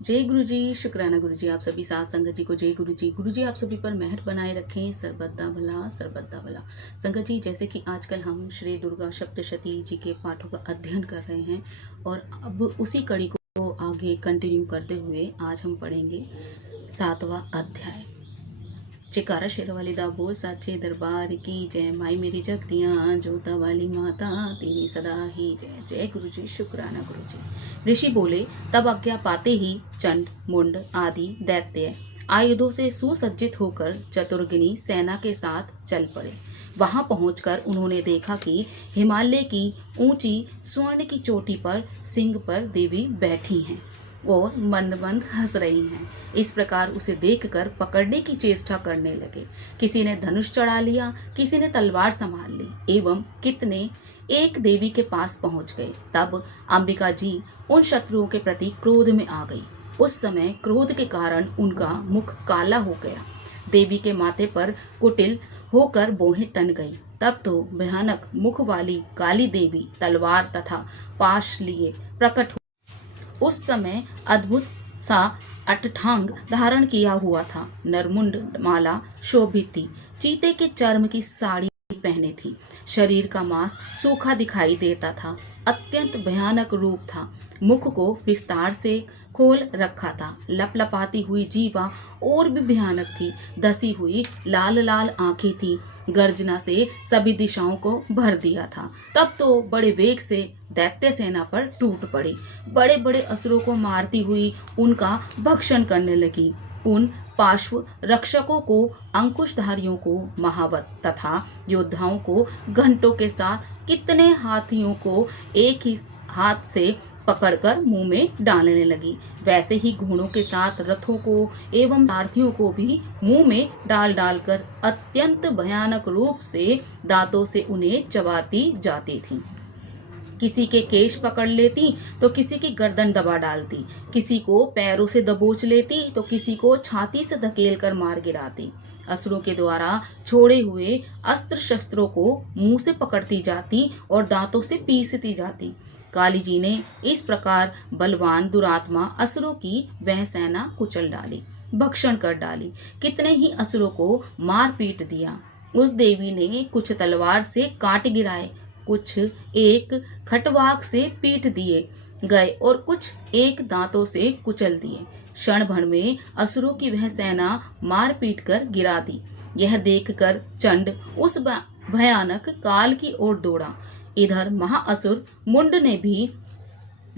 जय गुरु जी, शुक्राना गुरु जी। आप सभी साथ संगत जी को जय गुरु जी। गुरु जी आप सभी पर मेहर बनाए रखें, सर्वदा भला सर्वदा भला। संगत जी, जैसे कि आजकल हम श्री दुर्गा सप्तशती जी के पाठों का अध्ययन कर रहे हैं और अब उसी कड़ी को आगे कंटिन्यू करते हुए आज हम पढ़ेंगे 7वां अध्याय। चिकारा शेरवाली दा बोल साचे दरबार की जय। माई मेरी जगतियाँ जोता वाली माता तेरी सदा ही जय। जय गुरु जी, शुक्राना गुरु जी। ऋषि बोले, तब आज्ञा पाते ही चंड मुंड आदि दैत्य आयुधों से सुसज्जित होकर चतुर्गिनी सेना के साथ चल पड़े। वहां पहुंचकर उन्होंने देखा कि हिमालय की ऊंची स्वर्ण की चोटी पर सिंह पर देवी बैठी हैं और मंद मंद हंस रही हैं। इस प्रकार उसे देखकर पकड़ने की चेष्टा करने लगे। किसी ने धनुष चढ़ा लिया, किसी ने तलवार संभाल ली एवं कितने एक देवी के पास पहुंच गए। तब अंबिका जी उन शत्रुओं के प्रति क्रोध में आ गई। उस समय क्रोध के कारण उनका मुख काला हो गया। देवी के माथे पर कुटिल होकर बोहें तन गई। तब तो भयानक मुख वाली काली देवी तलवार तथा पाश लिए प्रकट। उस समय अद्भुत सा अट्ठांग धारण किया हुआ था। नरमुंड माला शोभित थी। चीते के चर्म की साड़ी पहने थी। शरीर का मांस सूखा दिखाई देता था। अत्यंत भयानक रूप था। मुख को विस्तार से खोल रखा था। लपलपाती हुई जीवा और भी भयानक थी। धसी हुई लाल लाल आंखें थी। गर्जना से सभी दिशाओं को भर दिया था। तब तो बड़े वेग से दैत्य सेना पर टूट पड़ी। बड़े बड़े असुरों को मारती हुई उनका भक्षण करने लगी। उन पार्श्व रक्षकों को, अंकुशधारियों को, महावत तथा योद्धाओं को, घंटों के साथ कितने हाथियों को एक ही हाथ से पकड़कर मुंह में डालने लगी। वैसे ही घोड़ों के साथ रथों को एवं सारथियों को भी मुंह में डाल डालकर अत्यंत भयानक रूप से दांतों से उन्हें चबाती जाती थी। किसी के केश पकड़ लेती तो किसी की गर्दन दबा डालती, किसी को पैरों से दबोच लेती तो किसी को छाती से धकेल कर मार गिराती। असुरों के द्वारा छोड़े हुए अस्त्र शस्त्रों को मुंह से पकड़ती जाती और दांतों से पीसती जाती। काली जी ने इस प्रकार बलवान दुरात्मा असुरों की वह सेना कुचल डाली, भक्षण कर डाली। कितने ही असुरों को मार पीट दिया। उस देवी ने कुछ तलवार से काट गिराए, कुछ एक खटवाक से पीट दिए गए और कुछ एक दांतों से कुचल दिए। क्षण भर में असुरों की वह सेना मार पीट कर गिरा दी। यह देखकर चंड उस भयानक काल की ओर दौड़ा। इधर महाअसुर मुंड ने भी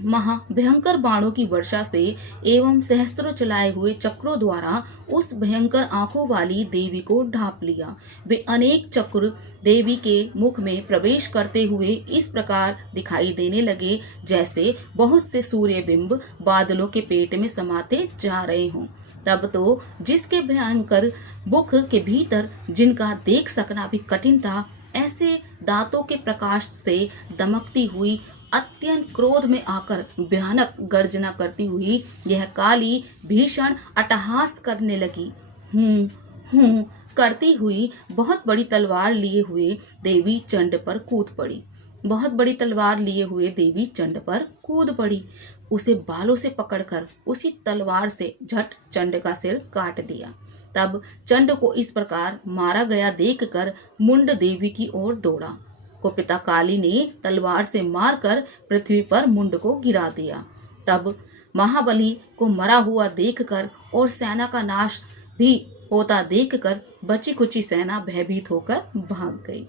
महा भयंकर बाणों की वर्षा से एवं सहस्त्रों चलाए हुए चक्रों द्वारा उस भयंकर आंखों वाली देवी को ढांप लिया। वे अनेक चक्र देवी के मुख में प्रवेश करते हुए इस प्रकार दिखाई देने लगे जैसे बहुत से सूर्य बिंब बादलों के पेट में समाते जा रहे हों। तब तो जिसके भयंकर मुख के भीतर जिनका देख सकना भी कठिन था, ऐसे दांतों के प्रकाश से दमकती हुई अत्यंत क्रोध में आकर भयानक गर्जना करती हुई यह काली भीषण अट्टहास करने लगी। हूं करती हुई बहुत बड़ी तलवार लिए हुए देवी चंड पर कूद पड़ी। बहुत बड़ी तलवार लिए हुए देवी चंड पर कूद पड़ी। उसे बालों से पकड़कर उसी तलवार से झट चंड का सिर काट दिया। तब चंड को इस प्रकार मारा गया देखकर मुंड देवी की ओर दौड़ा। को पिता काली ने तलवार से मारकर पृथ्वी पर मुंड को गिरा दिया। तब महाबली को मरा हुआ देखकर और सेना का नाश भी होता देखकर बची कुची सेना भयभीत होकर भाग गई।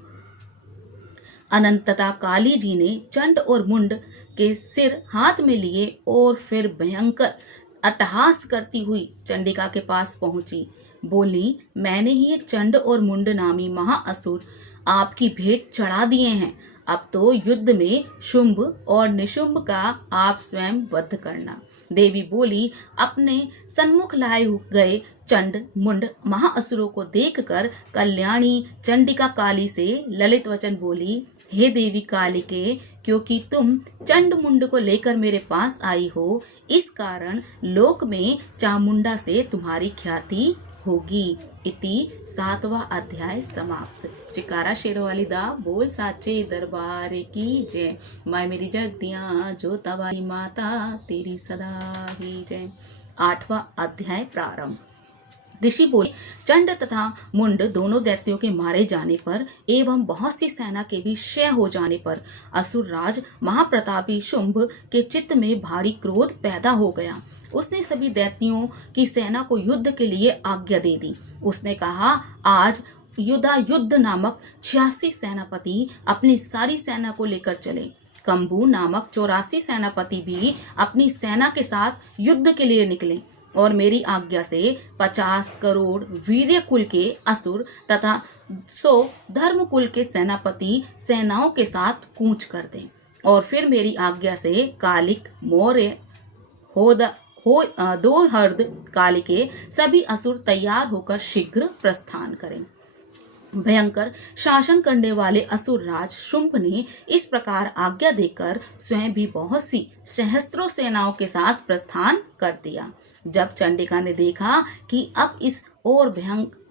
अनंतता काली जी ने चंड और मुंड के सिर हाथ में लिए और फिर भयंकर अट्टहास करती हुई चंडिका के पास पहुंची। बोली, मैंने ही चंड और मुंड नामी महाअसुर आपकी भेंट चढ़ा दिए हैं। अब तो युद्ध में शुंभ और निशुंभ का आप स्वयं वध करना। देवी बोली, अपने सन्मुख लाए गए चंड मुंड महाअसुरों को देखकर कल्याणी चंडिका काली से ललित वचन बोली, हे देवी कालिके, क्योंकि तुम चंड मुंड को लेकर मेरे पास आई हो, इस कारण लोक में चामुंडा से तुम्हारी ख्याति होगी। इति 7वां अध्याय समाप्त। चिकारा शेरवाली दा बोल साचे दरबार की जय। माय मेरी जगतियाँ जोता वाली माता तेरी सदा ही जय। 8वां अध्याय प्रारंभ। ऋषि बोले, चंड तथा मुंड दोनों दैत्यों के मारे जाने पर एवं बहुत सी सेना के भी क्षय हो जाने पर असुर राज महाप्रतापी शुंभ के चित्त में भारी क्रोध पैदा हो गया। उसने सभी दैत्यों की सेना को युद्ध के लिए आज्ञा दे दी। उसने कहा, आज युद्ध नामक 86 सेनापति अपनी सारी सेना को लेकर चले। कंबू नामक 84 सेनापति भी अपनी सेना के साथ युद्ध के लिए निकले और मेरी आज्ञा से 50 करोड़ वीर्य कुल के असुर तथा 100 धर्म कुल के सेनापति सेनाओं के साथ कूच कर दें। और फिर मेरी आज्ञा से कालिक, मौर्य, दो हर्द कालिके सभी असुर तैयार होकर शीघ्र प्रस्थान करें। भयंकर शासन करने वाले असुर राज शुंभ ने इस प्रकार आज्ञा देकर स्वयं भी बहुत सी सहस्त्रों सेनाओं के साथ प्रस्थान कर दिया। जब चंडिका ने देखा कि अब इस और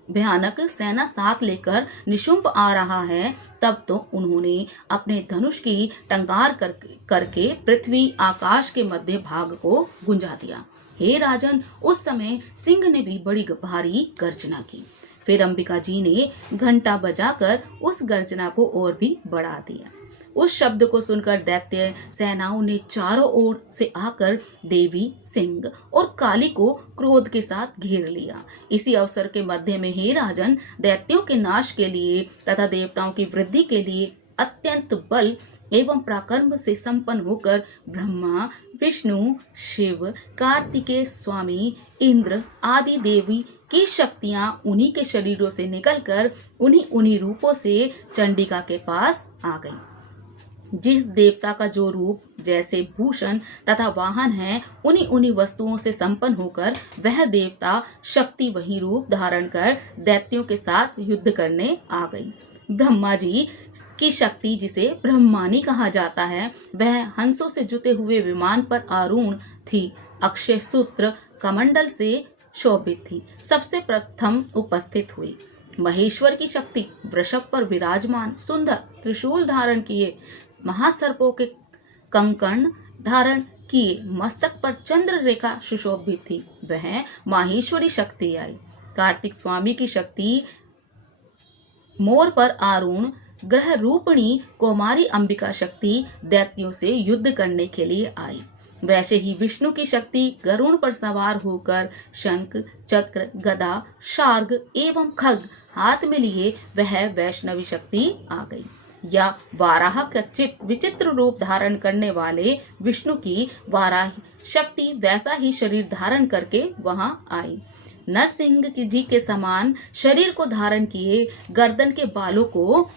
भयानक सेना साथ लेकर निशुंभ आ रहा है, तब तो उन्होंने अपने धनुष की टंकार करके पृथ्वी आकाश के मध्य भाग को गुंजा दिया। हे राजन, उस समय सिंह ने भी बड़ी भारी गर्जना की। फिर अंबिका जी ने घंटा बजाकर उस गर्जना को और भी बढ़ा दिया। उस शब्द को सुनकर दैत्य सेनाओं ने चारों ओर से आकर देवी, सिंह और काली को क्रोध के साथ घेर लिया। इसी अवसर के मध्य में, हे राजन, दैत्यों के नाश के लिए तथा देवताओं की वृद्धि के लिए अत्यंत बल एवं पराक्रम से संपन्न होकर ब्रह्मा, विष्णु, शिव, कार्तिकेय स्वामी, इंद्र आदि देवी की शक्तियां उन्हीं के शरीरों से निकलकर उन्हीं रूपों से चंडिका के पास आ गई। जिस देवता का जो रूप, जैसे भूषण तथा वाहन है, उन्हीं वस्तुओं से संपन्न होकर वह देवता शक्ति वही रूप धारण कर दैत्यों के साथ युद्ध करने आ गई। ब्रह्मा जी की शक्ति, जिसे ब्रह्मानी कहा जाता है, वह हंसों से जुते हुए विमान पर आरूढ़ थी। अक्षय सूत्र कमंडल से शोभित थी। सबसे प्रथम उपस्थित हुई। महेश्वर की शक्ति वृषभ पर विराजमान सुंदर त्रिशूल धारण किए, महासर्पों के कंकण धारण किए, मस्तक पर चंद्र रेखा सुशोभित थी। वह माहेश्वरी शक्ति आई। कार्तिक स्वामी की शक्ति मोर पर आरूढ़ ग्रह रूपणी कौमारी अंबिका शक्ति दैत्यों से युद्ध करने के लिए आई। वैसे ही विष्णु की शक्ति गरुड़ पर सवार होकर शंख, चक्र, गदा, शार्ग एवं खड्ग हाथ में लिए वह वैष्णवी शक्ति आ गई। या वाराह का विचित्र रूप धारण करने वाले विष्णु की वाराह शक्ति वैसा ही शरीर धारण करके वहां आई। नरसिंह जी के समान शरीर को धारण किए, गर्दन के बालों को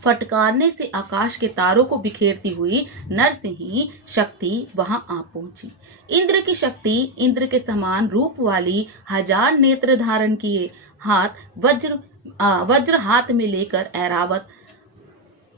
फटकारने से आकाश के तारों को बिखेरती हुई नरसिंही शक्ति वहां आ पहुंची। इंद्र की शक्ति इंद्र के समान रूप वाली 1000 नेत्र धारण किए, वज्र हाथ में लेकर ऐरावत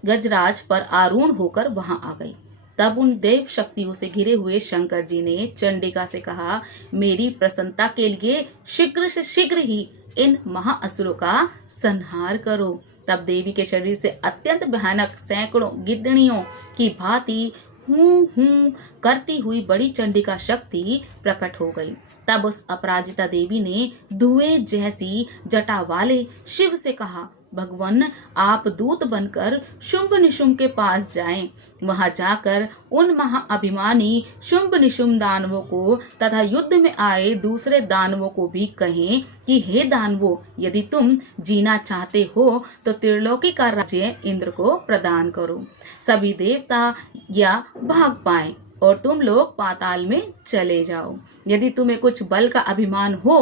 गजराज पर आरूढ़ होकर वहां आ गई। तब उन देव शक्तियों से घिरे हुए शंकर जी ने चंडिका से कहा, मेरी प्रसन्नता के लिए शीघ्र से शीघ्र ही इन महाअसुरों का संहार करो। तब देवी के शरीर से अत्यंत भयानक सैकड़ों गिद्धनियों की भांति हूं करती हुई बड़ी चंडिका शक्ति प्रकट हो गई। तब उस अपराजिता देवी ने धुएं जैसी जटा वाले शिव से कहा, भगवान, आप दूत बनकर शुंभ निशुंभ के पास जाएं। वहां जाकर उन महाअभिमानी शुंभ निशुंभ दानवों को तथा युद्ध में आए दूसरे दानवों को भी कहें कि हे दानवों, यदि तुम जीना चाहते हो तो त्रिलोकी का राज्य इंद्र को प्रदान करो। सभी देवता या भाग पाएं और तुम लोग पाताल में चले जाओ। यदि तुम्हें कुछ बल का अभिमान हो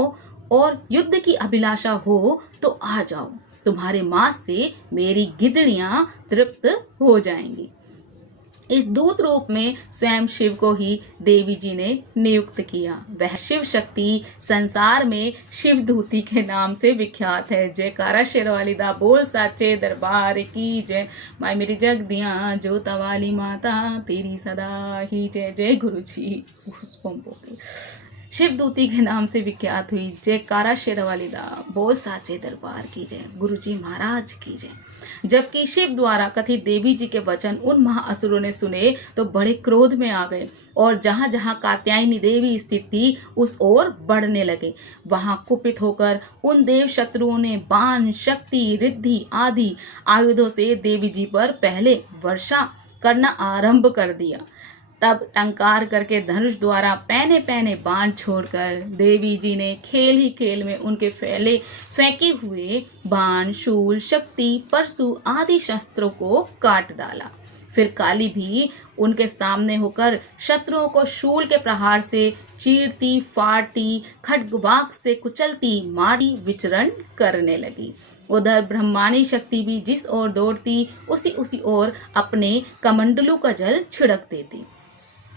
और युद्ध की अभिलाषा हो तो आ जाओ। तुम्हारे मांस से मेरी गिद्धड़ियां तृप्त हो जाएंगी। इस दूत रूप में स्वयं शिव को ही देवी जी ने नियुक्त किया। वह शिव शक्ति संसार में शिव दूती के नाम से विख्यात है। जयकारा शेरवाली दा बोल साचे दरबार की जय। माय मेरी जगदियाँ जोता वाली माता तेरी सदा ही जय। जय गुरु जी। शिवदूती के नाम से विख्यात हुई। जयकारा शेरावाली दा, बोल साचे दरबार की जय, गुरुजी महाराज की जय। जबकि शिव द्वारा कथित देवी जी के वचन उन महाअसुरों ने सुने तो बड़े क्रोध में आ गए और जहां जहां कात्यायनी देवी स्थित थी उस ओर बढ़ने लगे। वहां कुपित होकर उन देव शत्रुओं ने बाण, शक्ति, रिद्धि आदि आयुधों से देवी जी पर पहले वर्षा करना आरंभ कर दिया। तब टंकार करके धनुष द्वारा पैने पैने बाण छोड़कर देवी जी ने खेल ही खेल में उनके फैले फेंके हुए बाण, शूल, शक्ति, परशु आदि शस्त्रों को काट डाला। फिर काली भी उनके सामने होकर शत्रुओं को शूल के प्रहार से चीरती, फाड़ती, खड्गवाक से कुचलती, मारी विचरण करने लगी। उधर ब्रह्माणी शक्ति भी जिस ओर दौड़ती उसी उसी ओर अपने कमंडलू का जल छिड़क देती,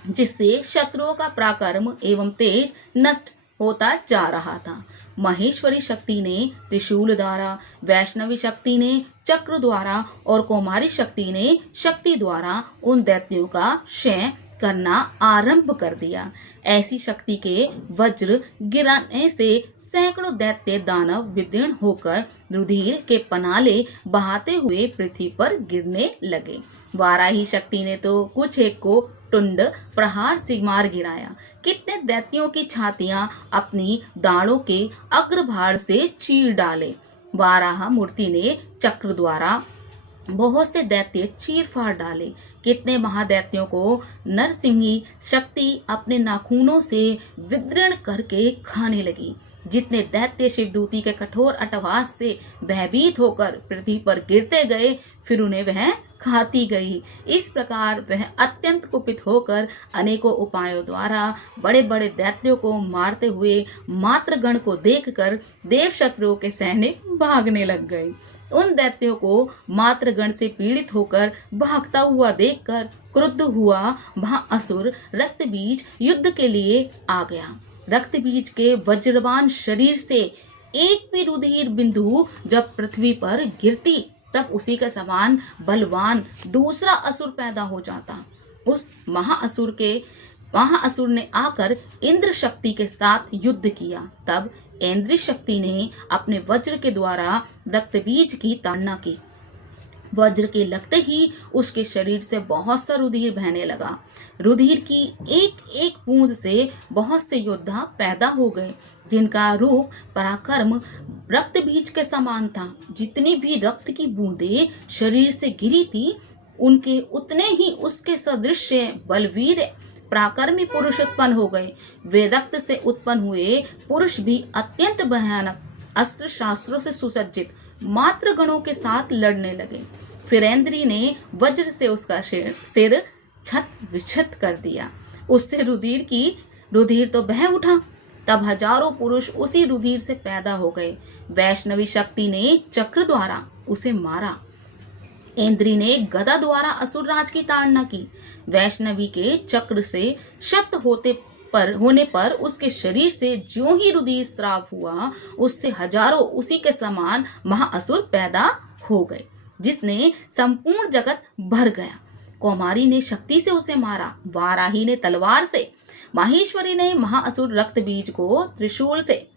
जिससे शत्रुओं का पराक्रम एवं तेज नष्ट होता जा रहा था। महेश्वरी शक्ति ने त्रिशूल द्वारा, वैष्णवी शक्ति ने चक्र द्वारा और कौमारी शक्ति ने शक्ति द्वारा उन दैत्यों का क्षय करना आरंभ कर दिया। ऐसी शक्ति के वज्र गिराने से सैकड़ों दैत्य दानव विदीर्ण होकर रुधिर के पनाले बहाते हुए पृथ्वी पर गिरने लगे। वाराही शक्ति ने तो कुछ एक को टुंड प्रहार से मार गिराया। कितने दैत्यों की छातियां अपनी दाढ़ों के अग्रभाग से चीर डाले। वाराह मूर्ति ने चक्र द्वारा बहुत से दैत्य चीर फाड़ डाले। कितने महादैत्यों को नरसिंही शक्ति अपने नाखूनों से विदीर्ण करके खाने लगी। जितने दैत्य शिवदूती के कठोर अट्टहास से भयभीत होकर पृथ्वी पर गिरते गए, फिर उन्हें वह खाती गई। इस प्रकार वह अत्यंत कुपित होकर अनेकों उपायों द्वारा बड़े बड़े दैत्यों को मारते हुए मातृगण को देखकर देव शत्रुओं के सैनिक भागने लग गए। उन दैत्यों को मातृगण से पीड़ित होकर भागता हुआ देखकर क्रुद्ध हुआ महाअसुर रक्तबीज युद्ध के लिए आ गया। रक्तबीज के वज्रवान शरीर से एक भी रुधिर बिंदु जब पृथ्वी पर गिरती तब उसी के समान बलवान दूसरा असुर पैदा हो जाता। उस महाअसुर ने आकर इंद्र शक्ति के साथ युद्ध किया। तब इंद्र शक्ति ने अपने वज्र के द्वारा रक्तबीज की ताड़ना की। वज्र के लगते ही उसके शरीर से बहुत सा रुधिर बहने लगा। रुधिर की एक एक बूंद से बहुत से योद्धा पैदा हो गए, जिनका रूप पराक्रम रक्तबीज के समान था। जितनी भी रक्त की बूंदें शरीर से गिरी थी, उनके उतने ही उसके सदृश बलवीर पराक्रमी पुरुष उत्पन्न हो गए। वे रक्त से उत्पन्न हुए पुरुष भी अत्यंत भयानक अस्त्र शास्त्रों से सुसज्जित मात्र गणों के साथ लड़ने लगे। फिर इंद्री ने वज्र से उसका सिर छत विछत कर दिया। उससे रुधिर तो बह उठा। तब हजारों पुरुष उसी रुधिर से पैदा हो गए। वैष्णवी शक्ति ने चक्र द्वारा उसे मारा। इंद्री ने गदा द्वारा असुरराज की ताड़ना की। वैष्णवी के चक्र से शत होने पर उसके शरीर से ज्यों ही रुधिर स्राव हुआ, उससे हजारों उसी के समान महाअसुर पैदा हो गए, जिसने संपूर्ण जगत भर गया। कौमारी ने शक्ति से उसे मारा, वाराही ने तलवार से, माहेश्वरी ने महाअसुर रक्तबीज को त्रिशूल से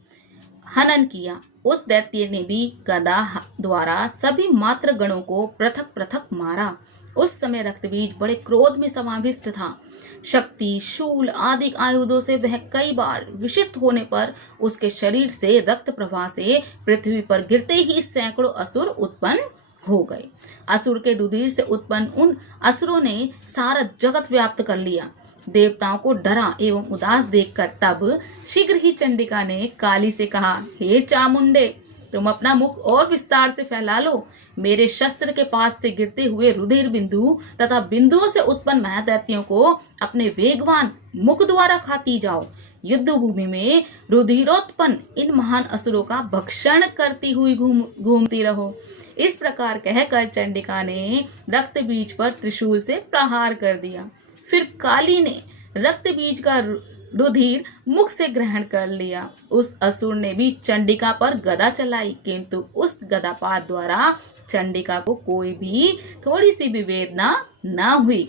हनन किया। उस दैत्य ने भी गदा द्वारा सभी मात्र गणों को पृथक पृथक मारा। उस समय रक्तबीज बड़े क्रोध में समाविष्ट था। शक्ति, शूल आदि आयुधों से वह कई बार विषित होने पर उसके शरीर से रक्त प्रवाह से पृथ्वी पर गिरते ही सैकड़ों असुर उत्पन्न हो गए। असुर के रुधिर से उत्पन्न उन असुरों ने सारा जगत व्याप्त कर लिया। देवताओं को डरा एवं उदास देखकर तब शीघ्र ही चंडिका ने काली से कहा, हे चामुंडे, तुम अपना मुख और विस्तार से फैला लो। मेरे शस्त्र के पास से गिरते हुए रुधिर बिंदु तथा बिंदुओं से उत्पन्न महादैत्यों को अपने वेगवान मुख द्वारा खाती जाओ। युद्ध भूमि में रुधिरोत्पन्न इन महान असुरों का भक्षण करती हुई घूमती रहो। इस प्रकार कहकर चंडिका ने रक्तबीज पर त्रिशूल से प्रहार कर दिया। फिर काली ने रक्तबीज का रुधिर मुख से ग्रहण कर लिया। उस असुर ने भी चंडिका पर गदा चलाई, किंतु उस गदापात द्वारा चंडिका को कोई भी थोड़ी सी भी वेदना न हुई।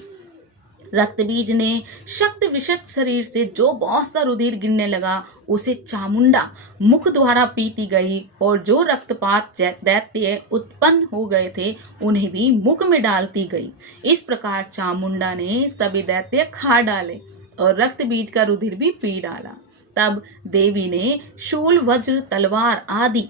रक्तबीज ने शक्त विषक्त शरीर से जो बहुत सा रुधिर गिरने लगा उसे चामुंडा मुख द्वारा पीती गई, और जो रक्तपात दैत्य उत्पन्न हो गए थे उन्हें भी मुख में डालती गई। इस प्रकार चामुंडा ने सभी दैत्य खा डाले और रक्तबीज का रुधिर भी पी डाला। तब देवी ने शूल वज्र तलवार आदि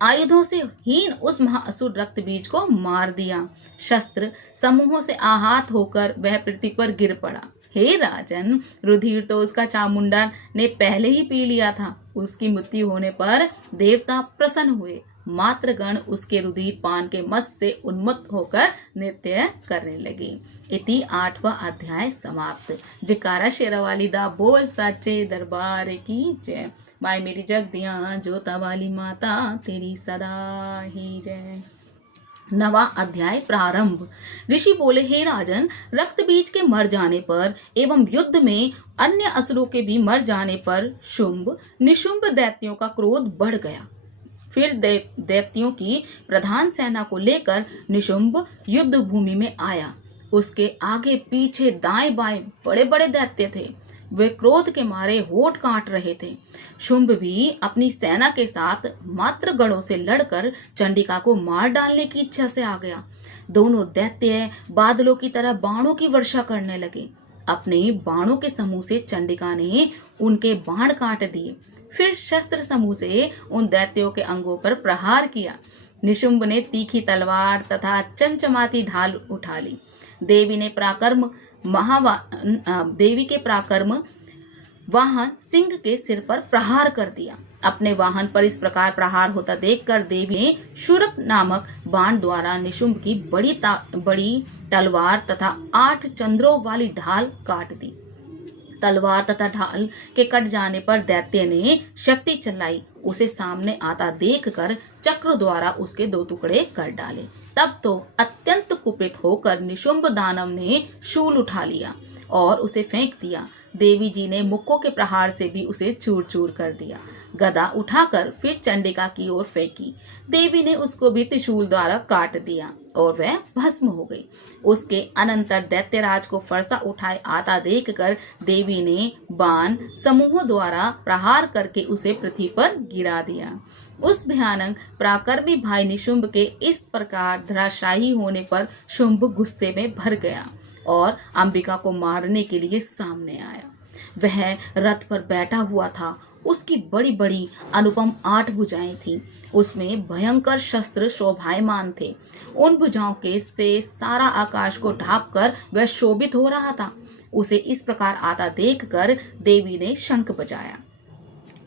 आयुधों से हीन उस महाअसुर रक्तबीज को मार दिया। शस्त्र समूहों से आहत होकर वह पृथ्वी पर गिर पड़ा। हे राजन, रुधिर तो उसका चामुंडा ने पहले ही पी लिया था। उसकी मृत्यु होने पर देवता प्रसन्न हुए। मात्रगण उसके रुधिर पान के मस से उन्मत्त होकर नृत्य करने लगे। इति 8वां अध्याय समाप्त। जयकारा शेरावाली दा बोल सच्चे दरबार की जय। माय मेरी जगदियां जोता वाली माता तेरी सदा ही जय। 9वां अध्याय प्रारंभ। ऋषि बोले, हे राजन, रक्तबीज के मर जाने पर एवं युद्ध में अन्य असुरों के भी मर जाने पर शुंभ निशुंभ दैत्यों का क्रोध बढ़ गया। फिर दैत्यों की प्रधान सेना को लेकर निशुंभ युद्ध भूमि में आया। उसके आगे पीछे दाएं बाएं बड़े बड़े दैत्य थे। वे क्रोध के मारे होठ काट रहे थे। शुंभ भी अपनी सेना के साथ मात्र गणों से लड़कर चंडिका को मार डालने की इच्छा से आ गया। दोनों दैत्य बादलों की तरह बाणों की वर्षा करने लगे। अपने बाणों के समूह से चंडिका ने उनके बाण काट दिए। फिर शस्त्र समूह से उन दैत्यों के अंगों पर प्रहार किया। निशुंभ ने तीखी तलवार तथा चमचमाती ढाल उठा ली। देवी के पराक्रम वाहन सिंह के सिर पर प्रहार कर दिया। अपने वाहन पर इस प्रकार प्रहार होता देखकर देवी ने शूरप नामक बाण द्वारा निशुंभ की बड़ी तलवार तथा 8 चंद्रों वाली ढाल काट दी। तलवार तथा ढाल के कट जाने पर दैत्य ने शक्ति चलाई। उसे सामने आता देखकर चक्र द्वारा उसके 2 टुकड़े कर डाले। तब तो अत्यंत कुपित होकर निशुंभ दानव ने शूल उठा लिया और उसे फेंक दिया। देवी जी ने मुक्कों के प्रहार से भी उसे चूर चूर कर दिया। गदा उठाकर फिर चंडिका की ओर फेंकी। देवी ने उसको भी त्रिशूल द्वारा काट दिया और वह भस्म हो गई। उसके अनंतर दैत्यराज को फरसा उठाए आता देखकर देवी ने बाण समूहों द्वारा प्रहार करके उसे पृथ्वी पर गिरा दिया। उस भयानक पराक्रमी भाई निशुंभ के इस प्रकार धराशायी होने पर शुंभ गुस्से में भर गया और अंबिका को मारने के लिए सामने आया। वह रथ पर बैठा हुआ था। उसकी बड़ी बड़ी अनुपम 8 भुजाएं थीं। उसमें भयंकर शस्त्र शोभायमान थे। उन भुजाओं के से सारा आकाश को ढांपकर वह शोभित हो रहा था। उसे इस प्रकार आता देखकर देवी ने शंख बजाया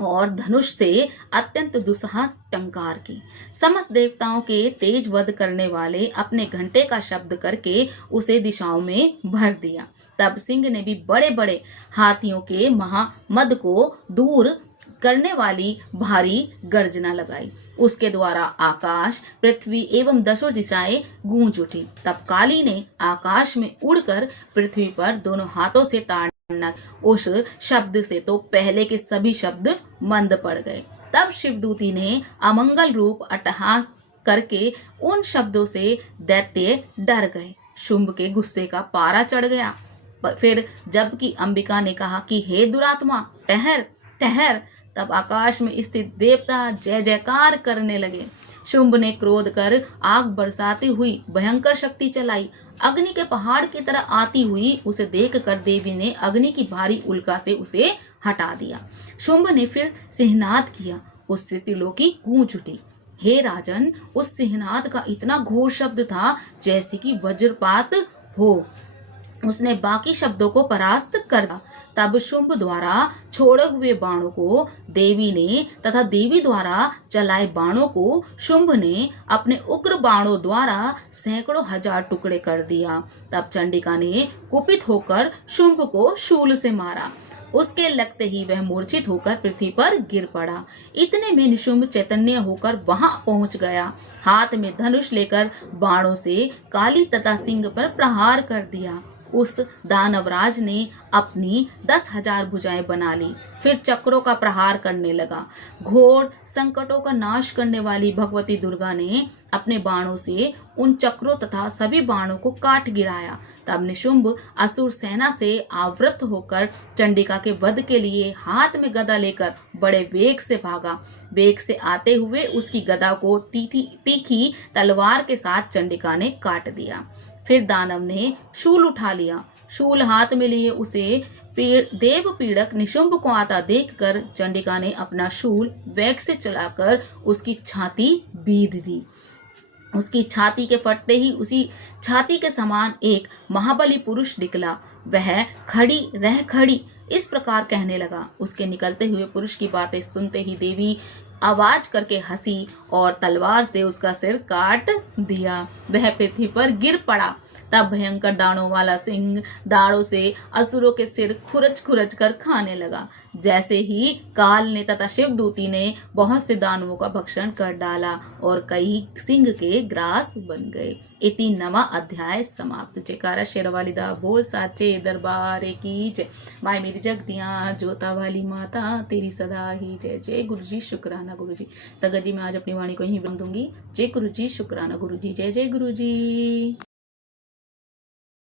और धनुष से अत्यंत दुस्साहस टंकार की। समस्त देवताओं के तेज वध करने वाले अपने घंटे का शब्द करके उसे दिशाओं में भर दिया। तब सिंह ने भी बड़े बड़े हाथियों के महामद को दूर करने वाली भारी गर्जना लगाई। उसके द्वारा आकाश, पृथ्वी एवं 10 दिशाएं गूंज उठी। तब काली ने आकाश में उड़कर पृथ्वी पर दोनों हाथों से ताड़ना। उस शब्द से तो पहले के सभी शब्द मंद पड़ गए। तब शिवदूती ने अमंगल रूप अट्टहास करके उन शब्दों से दैत्य डर गए। शुंभ के गुस्से का पारा चढ़ गया। फिर जबकि अंबिका ने कहा कि हे दुरात्मा, ठहर ठहर, तब आकाश में स्थित देवता जय जयकार करने लगे। शुंभ ने क्रोध कर आग बरसाती हुई भयंकर शक्ति चलाई। अग्नि के पहाड़ की तरह आती हुई उसे देखकर देवी ने अग्नि की भारी उल्का से उसे हटा दिया। शुंभ ने फिर सिंहनाद किया। उस त्रिलोकी गूंज उठी। हे राजन, उस सिंहनाद का इतना घोर शब्द था जैसे कि वज्रपात हो। उसने बाकी शब्दों को परास्त कर दिया। तब शुंभ द्वारा छोड़े हुए बाणों को देवी ने तथा देवी द्वारा चलाए बाणों को शुंभ ने अपने उग्र बाणों द्वारा सैकड़ों हजार टुकड़े कर दिया। तब चंडिका ने कुपित होकर शुंभ को शूल से मारा। उसके लगते ही वह मूर्छित होकर पृथ्वी पर गिर पड़ा। इतने में निशुंभ चैतन्य होकर वहां पहुंच गया। हाथ में धनुष लेकर बाणों से काली तथा सिंह पर प्रहार कर दिया। उस दानवराज ने अपनी 10,000 भुजाएं बना ली। फिर चक्रों का प्रहार करने लगा। घोर संकटों का नाश करने वाली भगवती दुर्गा ने अपने बाणों से उन चक्रों तथा सभी बाणों को काट गिराया। तब निशुंभ असुर सेना से आवृत होकर चंडिका के वध के लिए हाथ में गदा लेकर बड़े वेग से भागा। वेग से आते हुए उसकी गदा को तीखी तलवार के साथ चंडिका ने काट दिया। फिर दानव ने शूल उठा लिया। शूल हाथ में लिए उसे देव पीड़क निशुंभ को आता देखकर चंडिका ने अपना शूल वेग से चलाकर उसकी छाती बीध दी। उसकी छाती के फटते ही उसी छाती के समान एक महाबली पुरुष निकला। वह खड़ी इस प्रकार कहने लगा। उसके निकलते हुए पुरुष की बातें सुनते ही देवी आवाज करके हंसी और तलवार से उसका सिर काट दिया। वह पृथ्वी पर गिर पड़ा। तब भयंकर दाढ़ों वाला सिंह दाढ़ों से असुरों के सिर खुरच कर खाने लगा। जैसे ही काल ने तथा शिवदूती ने बहुत से दानवों का भक्षण कर डाला और कई सिंह के ग्रास बन गए। इति नवा अध्याय समाप्त। जयकारा शेरवाली दा बोल साचे दरबार की जय। माय मेरी जगतियाँ जोता वाली माता तेरी सदा ही जय। जय गुरु जी, शुक्राना गुरु जी। संगत जी मैं आज अपनी वाणी को यहीं विराम दूंगी। जय गुरु जी, शुक्राना गुरु जी। जय जय गुरु जी।